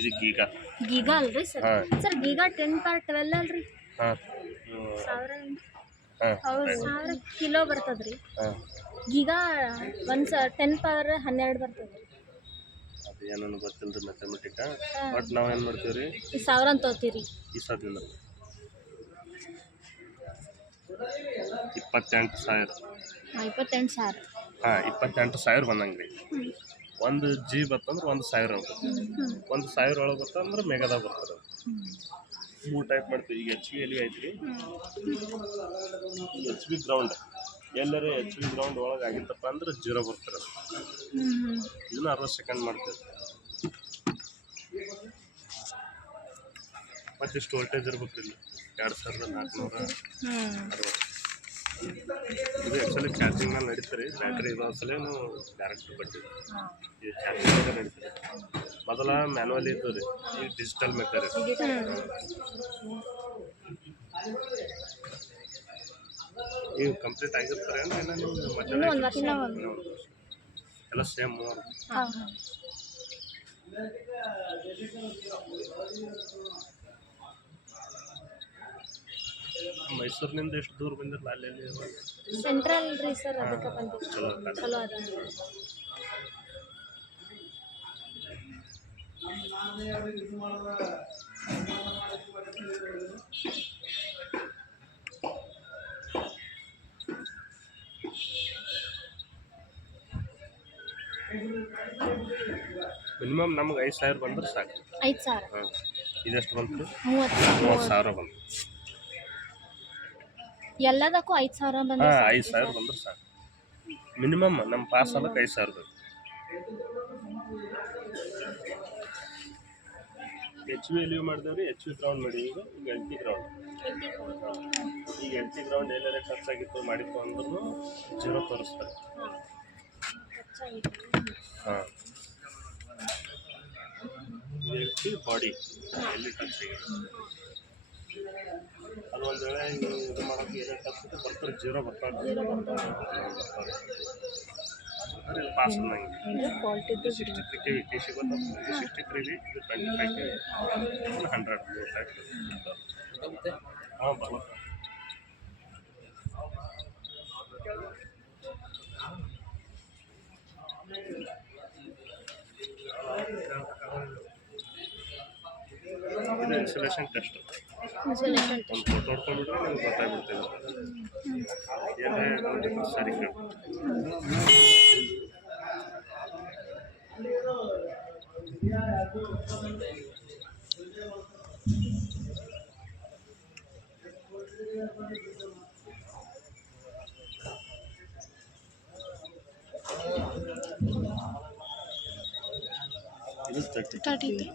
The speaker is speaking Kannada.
ಇದು ಗೀಗಾ ಗೀಗಾ ಅಲ್ರಿ ಸರ್? ಸರ್ ಗೀಗಾ 10/12 ಅಲ್ರಿ? ಹಾಂ 1000 ಹಾಂ ಹೌದು 1000 ಕಿಲೋ ಬರ್ತದ್ರಿ. ಗೀಗಾ 10/12 ಬರ್ತದ್ರಿ. ಅದು ಏನನ್ನು ಗೊತ್ತಿಲ್ಲರಿ ಮ್ಯಾಥಮೆಟಿಕ. ಬಟ್ ನಾವು ಏನು ಮಾಡ್ತೀವಿ ರೀ, ಈ 1000 ಅಂತ ತಗೋತೀರಿ ಈ ಸಾಲಿಂದ 28,000. 28,000. ಹಾಂ 28,000 ಬಂದಂಗೆ ರೀ. ಒಂದು ಜಿ ಬರ್ತಂದ್ರೆ 1,000 ಆಗುತ್ತೆ. 1,000 ಒಳಗೆ ಬರ್ತಂದ್ರೆ ಮೆಗಾದಾಗ ಬರ್ತದೆ. 3 ಟೈಪ್ ಮಾಡ್ತೀವಿ. ಈಗ ಎಚ್ ವಿ ಎಲ್ಲಿ ಐತ್ರಿ, ಎಚ್ ವಿ ಗ್ರೌಂಡ್ ಎಲ್ಲರೂ ಎಚ್ ವಿ ಗ್ರೌಂಡ್ ಒಳಗೆ ಆಗಿತ್ತಪ್ಪ ಅಂದ್ರೆ 0 ಬರ್ತಾರೆ. ಇದನ್ನ 60 ಸೆಕೆಂಡ್ ಮಾಡ್ತೀವಿ. ಮತ್ತು ಇಷ್ಟು ವೋಲ್ಟೇಜ್ ಇರ್ಬೇಕು ಇಲ್ಲಿ 2460. ಇದು ಆ್ಯಕ್ಚುಲಿ ಚಾರ್ಜಿಂಗ್ ಮೇಲೆ ನಡೀತಾರೆ. ಬ್ಯಾಟ್ರಿ ಇದು ಸಲ ಡೈರೆಕ್ಟ್ ಕೊಟ್ಟಿವಿ. ಇದು ಚಾರ್ಜಿಂಗ್ ನಡೀತಾರೆ. ಮೊದಲ ಮ್ಯಾನುವಲಿ ಇದ್ದು ರೀ, ಈಗ ಡಿಜಿಟಲ್ ಮೆಥಡ್. ನೀವು ಕಂಪ್ಲೀಟ್ ಆಗಿರ್ತಾರೆ ಅಂದ್ರೆ ಎಲ್ಲ ಸೇಮ್. ಮೈಸೂರಿನಿಂದ ಎಷ್ಟು ದೂರ ಬಂದಿರಲ್ಲ ಅಲ್ಲಿ ಸೆಂಟ್ರಲ್ ರೀ ಸರ್, ಅದಕ್ಕೆ ಬಂದಿದ್ದು. ಚಲೋ ಅದ. ಮಿನಿಮಮ್ ನಮ್ಗೆ 5,000 ಬಂದ್ರೆ ಸಾಕು. 5,000. ಹಾಂ ಇದೆಷ್ಟು ಬಂತು? 30,000 ಬಂತು. ಎಲ್ಲದಕ್ಕೂ 5,000 ಬಂದ್ರೆ? ಹಾಂ 5,000 ಬಂದ್ರೆ ಸಾಕು ಮಿನಿಮಮ್. ನಮ್ಮ ಪಾಸ್ ಅಲ್ಲಕ್ಕೆ 5,000 ಬೇಕು. ಎಚ್ ವಿ ಎಲ್ಲಿ ಮಾಡಿದೇವ್ರಿ, ಎಚ್ ವಿ ಗ್ರೌಂಡ್ ಮಾಡಿ. ಈಗ ಎಲ್ ಟಿ ಗ್ರೌಂಡ್. ಈಗ ಎಲ್ ಟಿ ಗ್ರೌಂಡ್ ಎಲ್ಲಾರೆ ಖರ್ಚಾಗಿತ್ತು ಮಾಡಿತ್ತು ಅಂದ್ರೂ 0 ತೋರಿಸ್ತಾರೆ. ಹಾಂ ಎಲ್ ಟಿ ಬಾಡಿ ಎಲ್ಲಿ ಟಚ್ ಆಗಿದೆ ಅದು ಒಂದು ವೇಳೆ ಇದು ಮಾಡೋಕ್ಕೆ ಏನೇ ಟಚ್ ಬರ್ತಾರೆ 0 ಬರ್ತಾರೆ. ಪಾಸ್ ಅನ್ನಂಗೆ 63 KV ಟಿ ಸಿ ಗೊತ್ತ. 63 ವಿ ಇದು 25 KV 100 ಹಾಂ ಬರುತ್ತೆ. ಇದು ಇನ್ಸುಲೇಷನ್ ಟೆಸ್ಟ್. ಒಂದು ಫೋಟೋ ಹೊಡ್ಕೊಂಡ್ಬಿಟ್ರೆ ನಿಮ್ಗೆ ಗೊತ್ತಾಗ್ಬಿಡ್ತೇವೆ ಏನೇ ಸರಿ ಕೇಳಿ. ಇದು 33.